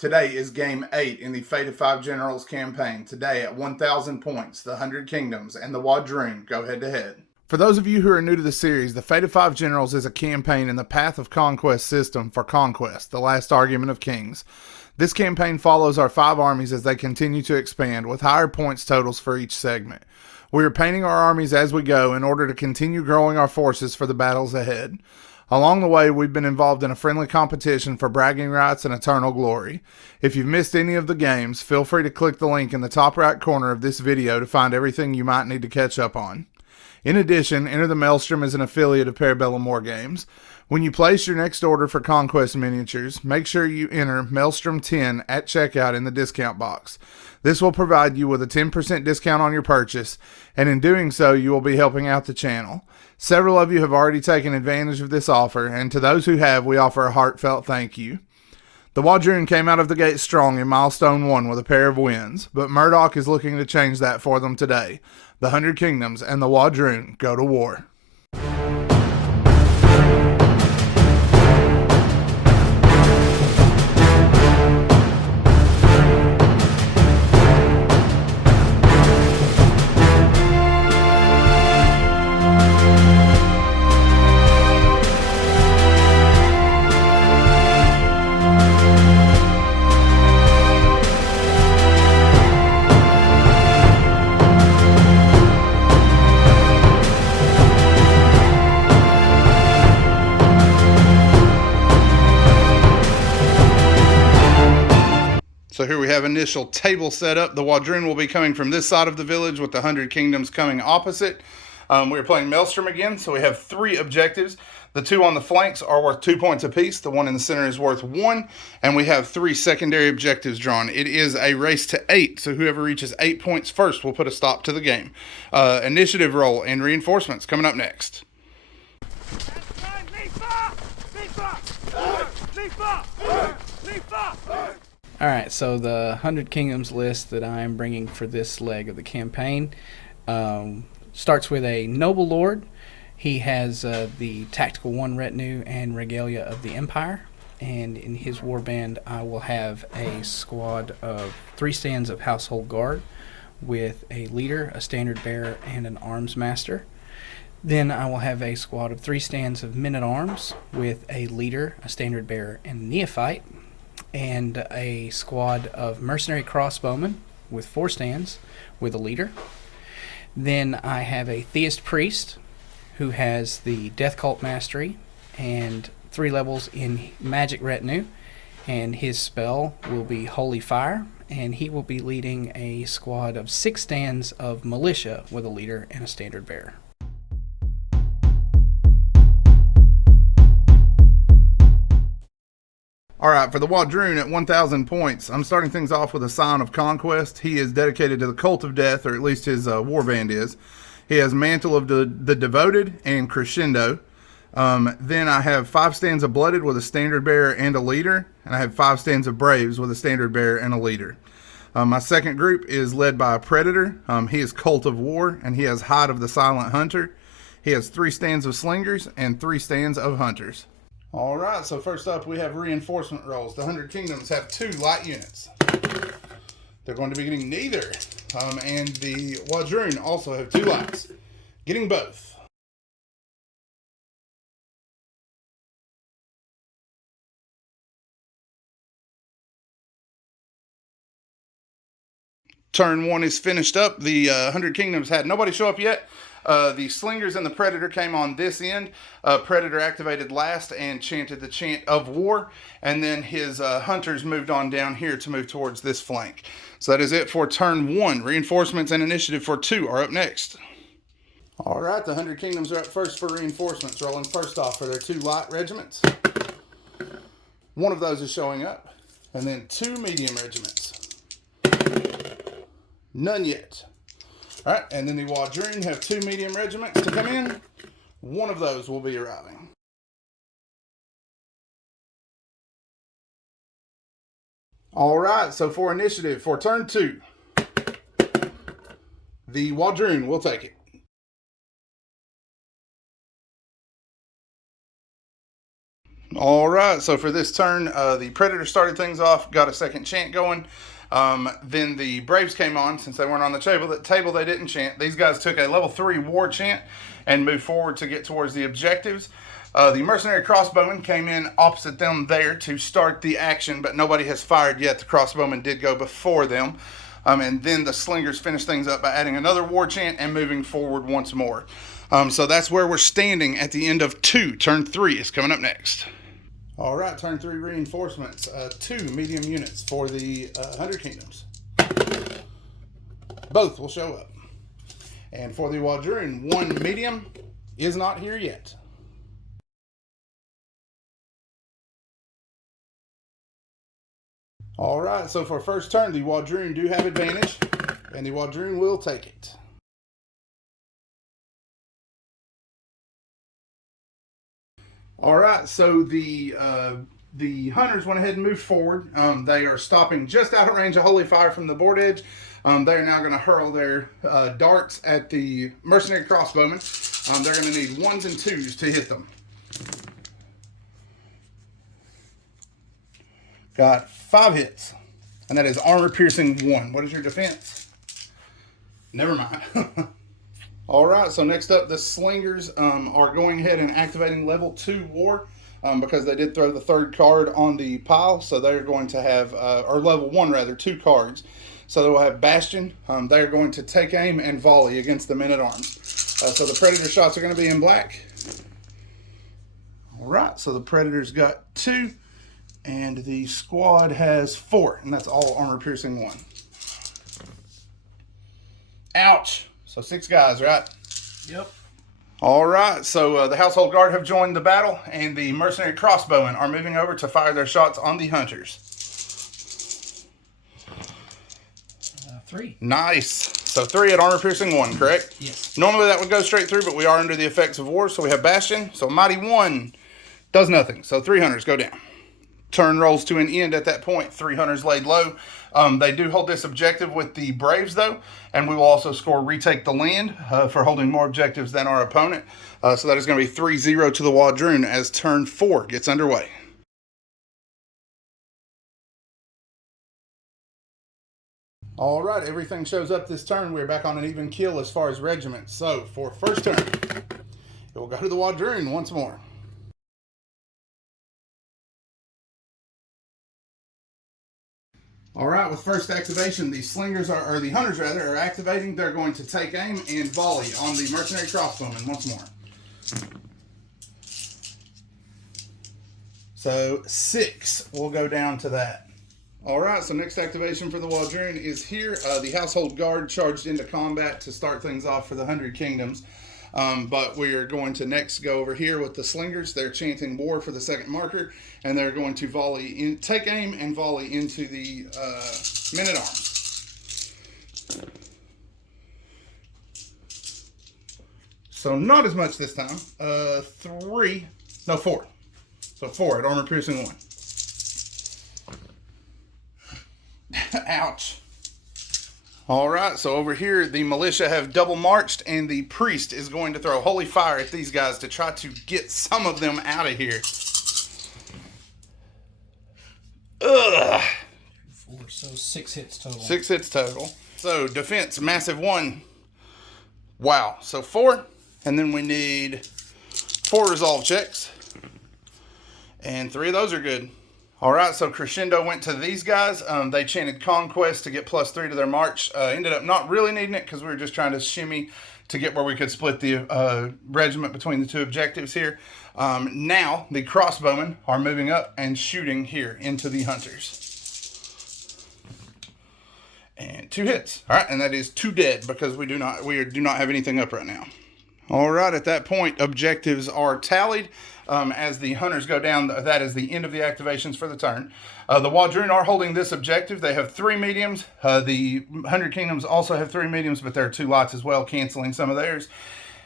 Today is Game 8 in the Fate of Five Generals campaign. Today at 1,000 points, the 100 Kingdoms and the Wadrun go head-to-head. For those of you who are new to the series, the Fate of Five Generals is a campaign in the Path of Conquest system for Conquest, the last argument of kings. This campaign follows our 5 armies as they continue to expand, with higher points totals for each segment. We are painting our armies as we go in order to continue growing our forces for the battles ahead. Along the way, we've been involved in a friendly competition for bragging rights and eternal glory. If you've missed any of the games, feel free to click the link in the top right corner of this video to find everything you might need to catch up on. In addition, Enter the Maelstrom is an affiliate of Parabellum War Games. When you place your next order for Conquest miniatures, make sure you enter Maelstrom 10 at checkout in the discount box. This will provide you with a 10% discount on your purchase, and in doing so, you will be helping out the channel. Several of you have already taken advantage of this offer, and to those who have, we offer a heartfelt thank you. The Wadrun came out of the gate strong in Milestone 1 with a pair of wins, but Murdoch is looking to change that for them today. The 100 Kingdoms and the Wadrun go to war. So here we have initial table set up. The Wadrun will be coming from this side of the village with the 100 Kingdoms coming opposite. We're playing Maelstrom again, so we have 3 objectives. The 2 on the flanks are worth 2 points apiece. The one in the center is worth 1, and we have 3 secondary objectives drawn. It is a race to 8, so whoever reaches 8 points first will put a stop to the game. Initiative roll and reinforcements coming up next. Alright, so the 100 Kingdoms list that I'm bringing for this leg of the campaign starts with a Noble Lord. He has the Tactical 1 retinue and regalia of the Empire, and in his warband I will have a squad of 3 stands of Household Guard with a leader, a standard bearer, and an arms master. Then I will have a squad of 3 stands of Men-at-Arms with a leader, a standard bearer, and a neophyte, and a squad of mercenary crossbowmen with 4 stands with a leader. Then I have a theist priest who has the death cult mastery and 3 levels in magic retinue, and his spell will be holy fire, and he will be leading a squad of 6 stands of militia with a leader and a standard bearer. Alright, for the Wadrun at 1,000 points, I'm starting things off with a Sign of Conquest. He is dedicated to the Cult of Death, or at least his warband is. He has Mantle of the Devoted and Crescendo. Then I have 5 stands of Blooded with a standard bearer and a leader, and I have 5 stands of Braves with a standard bearer and a leader. My second group is led by a Predator. He is Cult of War, and he has Hide of the Silent Hunter. He has 3 stands of Slingers and 3 stands of Hunters. Alright, so first up we have reinforcement rolls. The 100 Kingdoms have 2 light units. They're going to be getting neither. And the Wadrun also have 2 lights, getting both. Turn 1 is finished up. The 100 Kingdoms had nobody show up yet. The Slingers and the Predator came on this end. Predator activated last and chanted the chant of war, and then his Hunters moved on down here to move towards this flank. So that is it for turn 1. Reinforcements and initiative for 2 are up next. Alright, the 100 Kingdoms are up first for reinforcements, rolling first off for their 2 light regiments. One of those is showing up, and then 2 medium regiments. None yet. Alright, and then the Wadrun have 2 medium regiments to come in. One of those will be arriving. Alright, so for initiative, for turn 2, the Wadrun will take it. All right, so for this turn, the Predator started things off, got a second chant going. Then the Braves came on. Since they weren't on the table, they didn't chant. These guys took a level 3 war chant and moved forward to get towards the objectives. The Mercenary Crossbowmen came in opposite them there to start the action, but nobody has fired yet. The Crossbowmen did go before them. And then the Slingers finished things up by adding another war chant and moving forward once more. So that's where we're standing at the end of 2. Turn 3 is coming up next. All right, turn 3 reinforcements. 2 medium units for the 100 Kingdoms. Both will show up. And for the Wadrun, 1 medium is not here yet. All right, so for first turn, the Wadrun do have advantage, and the Wadrun will take it. All right, so the hunters went ahead and moved forward. They are stopping just out of range of Holy Fire from the board edge. They are now going to hurl their darts at the Mercenary Crossbowmen. They're going to need 1s and 2s to hit them. Got 5 hits, and that is armor piercing 1. What is your defense? Never mind. All right, so next up, the Slingers are going ahead and activating level 2 war because they did throw the 3rd card on the pile. So they're going to have, or level 1 rather, 2 cards. So they will have Bastion. They're going to take aim and volley against the men-at-arms. So the Predator shots are going to be in black. All right, so the Predator's got 2, and the squad has 4, and that's all armor piercing 1. Ouch. So 6 guys, right? Yep. All right, so the Household Guard have joined the battle, and the Mercenary Crossbowmen are moving over to fire their shots on the Hunters. 3. Nice. So 3 at armor piercing 1, correct? Yes. Normally that would go straight through, but we are under the effects of war, so we have Bastion. So Mighty 1 does nothing. So 3 Hunters go down. Turn rolls to an end at that point. 3 Hunters laid low. They do hold this objective with the Braves, though, and we will also score retake the land for holding more objectives than our opponent. So that is going to be 3-0 to the Wadrun as turn 4 gets underway. All right, everything shows up this turn. We're back on an even kill as far as regiments. So for first turn, it will go to the Wadrun once more. All right, with first activation, the Slingers or the Hunters rather, are activating. They're going to take aim and volley on the Mercenary Crossbowmen once more. So 6 will go down to that. All right, so next activation for the Wadrun is here. The Household Guard charged into combat to start things off for the 100 Kingdoms. But we are going to next go over here with the Slingers. They're chanting war for the 2nd marker, and they're going to take aim and volley into the men-at-arms. So not as much this time. 4. So 4 at armor piercing 1. Ouch. All right, so over here, the militia have double marched, and the priest is going to throw holy fire at these guys to try to get some of them out of here. Ugh. 4, so 6 hits total. 6 hits total. So defense, massive 1. Wow. So 4, and then we need 4 resolve checks, and 3 of those are good. All right, so crescendo went to these guys. They chanted Conquest to get +3 to their march. Ended up not really needing it because we were just trying to shimmy to get where we could split the regiment between the 2 objectives here. Now, the crossbowmen are moving up and shooting here into the Hunters. And 2 hits. All right, and that is 2 dead because we do not have anything up right now. All right, at that point, objectives are tallied. As the Hunters go down, that is the end of the activations for the turn. The Wadrun are holding this objective. They have 3 mediums. The 100 Kingdoms also have 3 mediums, but there are 2 lots as well, canceling some of theirs.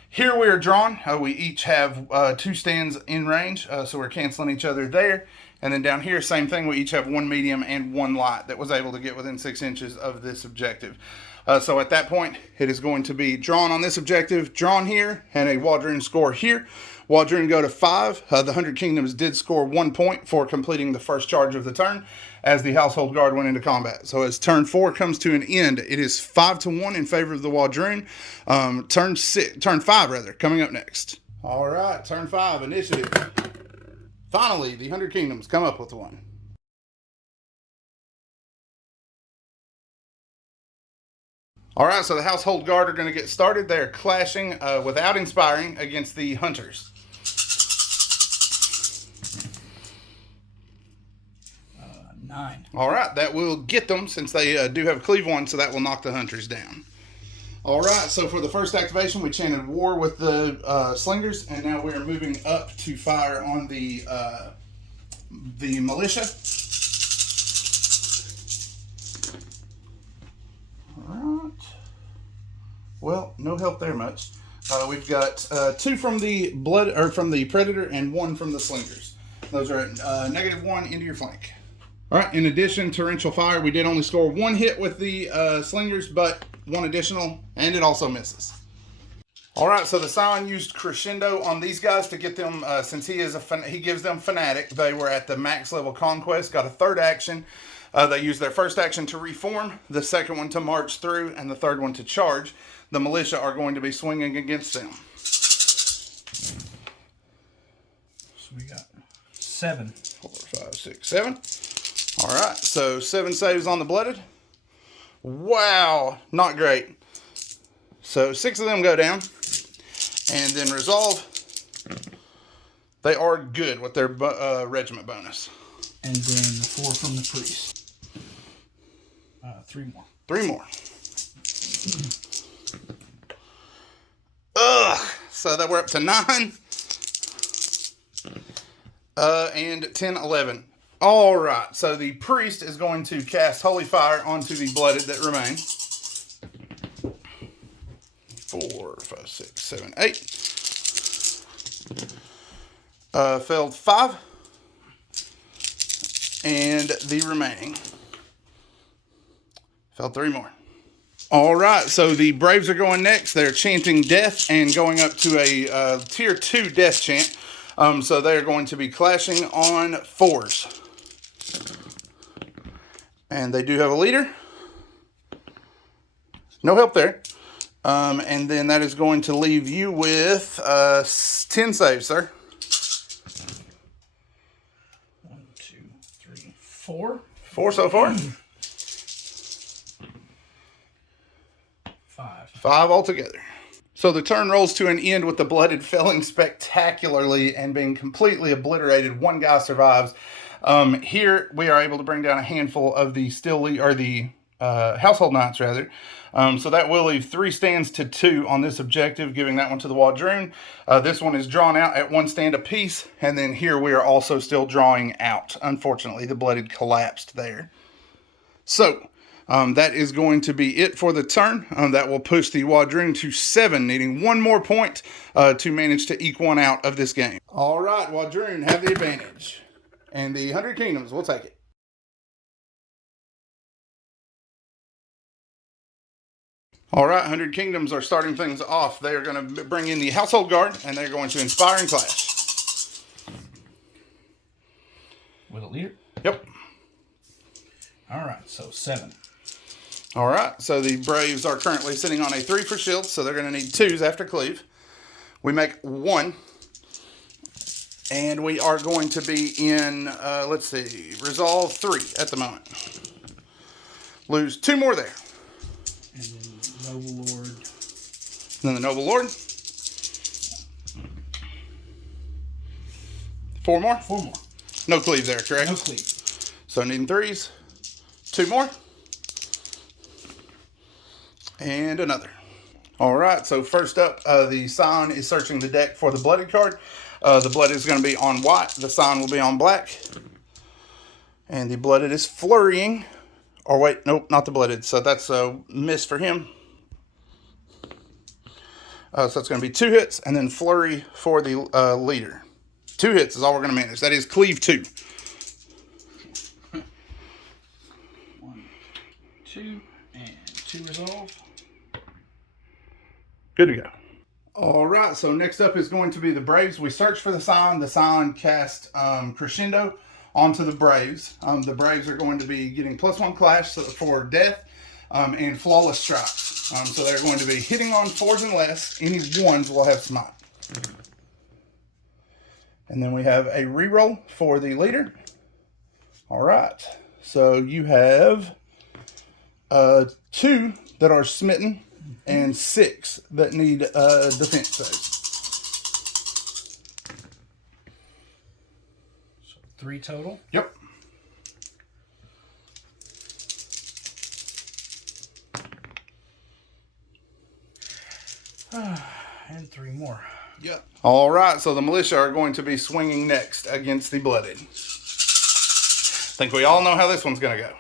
Here we are drawn. We each have 2 stands in range, so we're canceling each other there. And then down here, same thing. We each have 1 medium and 1 lot that was able to get within 6 inches of this objective. So at that point, it is going to be drawn on this objective, drawn here, and a Wadrun score here. Wadrun go to 5. The 100 Kingdoms did score 1 point for completing the first charge of the turn as the Household Guard went into combat. So as turn 4 comes to an end, it is 5-1 in favor of the Wadrun. Turn 5 rather, coming up next. All right, turn 5, initiative. Finally, the 100 Kingdoms come up with one. All right, so the Household Guard are going to get started. They're clashing without inspiring against the Hunters. 9. All right, that will get them since they do have Cleave 1, so that will knock the Hunters down. All right, so for the first activation, we chanted War with the Slingers, and now we're moving up to fire on the Militia. Well, no help there much. We've got 2 from the Predator and 1 from the Slingers. Those are at -1 into your flank. All right. In addition, torrential fire. We did only score 1 hit with the Slingers, but 1 additional, and it also misses. All right. So the Scion used Crescendo on these guys to get them. Since he gives them Fanatic. They were at the max level Conquest. Got a 3rd action. They used their first action to reform, the second one to march through, and the 3rd one to charge. The Militia are going to be swinging against them. So we got 7. 4, 5, 6, 7. All right, so 7 saves on the Blooded. Wow, not great. So 6 of them go down. And then Resolve. They are good with their regiment bonus. And then 4 from the Priest. 3 more. 3 more. Ugh. So that we're up to 9. And 10, 11. All right. So the Priest is going to cast Holy Fire onto the Blooded that remain. 4, 5, 6, 7, 8. Failed 5. And the remaining. Fell 3 more. All right, so the Braves are going next. They're chanting death and going up to a tier 2 death chant. So they're going to be clashing on 4s. And they do have a leader. No help there. And then that is going to leave you with 10 saves, sir. 1, 2, 3, 4. 4 so far. 5 altogether. So the turn rolls to an end with the Blooded failing spectacularly and being completely obliterated. 1 guy survives. Here we are able to bring down a handful of the Household Knights, rather. So that will leave 3 stands to 2 on this objective, giving that one to the Wadrun. This one is drawn out at 1 stand apiece, and then here we are also still drawing out. Unfortunately, the Blooded collapsed there. So that is going to be it for the turn. That will push the Wadrun to 7, needing 1 more point to manage to eke 1 out of this game. All right, Wadrun have the advantage. And the 100 Kingdoms will take it. All right, 100 Kingdoms are starting things off. They are going to bring in the Household Guard, and they're going to inspire and clash. With a leader? Yep. All right, so 7. All right, so the Braves are currently sitting on a 3 for shields, so they're going to need 2s after cleave. We make 1. And we are going to be in, let's see, Resolve 3 at the moment. Lose 2 more there. And then Noble Lord. And then the Noble Lord. 4 more? 4 more. No cleave there, correct? No cleave. So needing 3s. 2 more. And another. All right, so first up, the Scion is searching the deck for the Blooded card. The Blooded is going to be on white. The Scion will be on black. And the Blooded is flurrying. Or wait, nope, not the Blooded. So that's a miss for him. So it's going to be 2 hits and then flurry for the leader. 2 hits is all we're going to manage. That is cleave 2. 1, 2, and 2 resolve. Good to go. All right, so next up is going to be the Braves. We searched for the Scion. The Scion cast Crescendo onto the Braves. The Braves are going to be getting +1 clash for death and flawless strikes. So they're going to be hitting on 4s and less. Any 1s will have smite. And then we have a reroll for the leader. All right, so you have 2 that are smitten and 6 that need defense saves. So 3 total? Yep. And 3 more. Yep. All right, so the militia are going to be swinging next against the blooded. I think we all know how this one's going to go.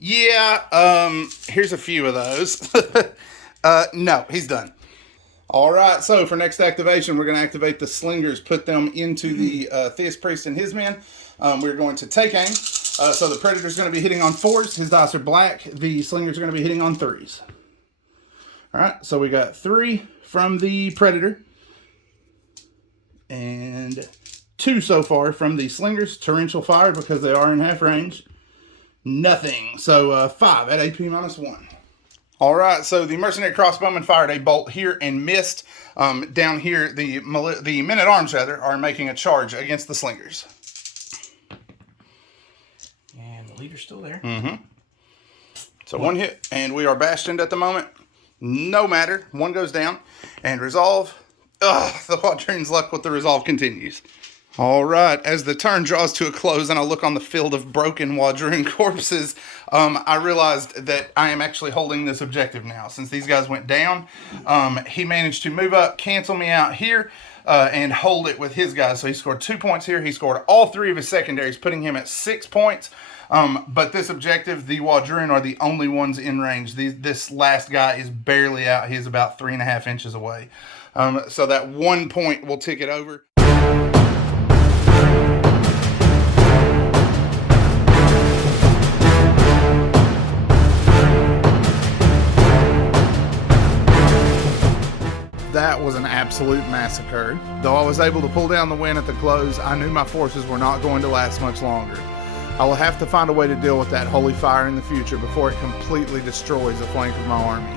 Yeah, here's a few of those. No, he's done. All right, so for next activation, we're going to activate the Slingers, put them into the Theist Priest and his men. We're going to take aim. So the Predator's going to be hitting on 4s. His dice are black. The Slingers are going to be hitting on 3s. All right, so we got 3 from the Predator. And 2 so far from the Slingers. Torrential fire because they are in half range. Nothing. So 5 at AP -1. All right, so the Mercenary Crossbowmen fired a bolt here and missed. Down here, the Men-at-Arms, rather, are making a charge against the Slingers. And the leader's still there. Mm-hmm. So 1 hit, and we are bastioned at the moment. No matter. 1 goes down. And resolve. Ugh, the Wadrun's luck with the resolve continues. All right, as the turn draws to a close and I look on the field of broken Wadrun corpses, I realized that I am actually holding this objective now. Since these guys went down, he managed to move up, cancel me out here, and hold it with his guys. So he scored 2 points here. He scored all 3 of his secondaries, putting him at 6 points. But this objective, the Wadrun are the only ones in range. This last guy is barely out. He's about 3.5 inches away. So that 1 point will tick it over. That was an absolute massacre. Though I was able to pull down the win at the close, I knew my forces were not going to last much longer. I will have to find a way to deal with that holy fire in the future before it completely destroys the flank of my army.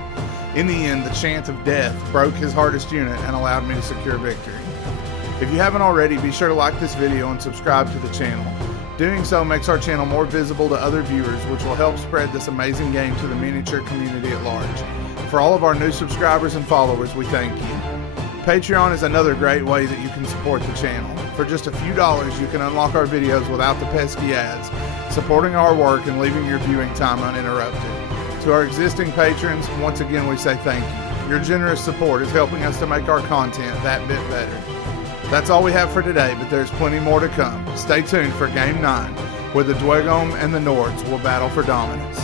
In the end, the chance of death broke his hardest unit and allowed me to secure victory. If you haven't already, be sure to like this video and subscribe to the channel. Doing so makes our channel more visible to other viewers, which will help spread this amazing game to the miniature community at large. For all of our new subscribers and followers, we thank you. Patreon is another great way that you can support the channel. For just a few dollars, you can unlock our videos without the pesky ads, supporting our work and leaving your viewing time uninterrupted. To our existing patrons, once again we say thank you. Your generous support is helping us to make our content that bit better. That's all we have for today, but there's plenty more to come. Stay tuned for Game 9, where the Dwegom and the Nords will battle for dominance.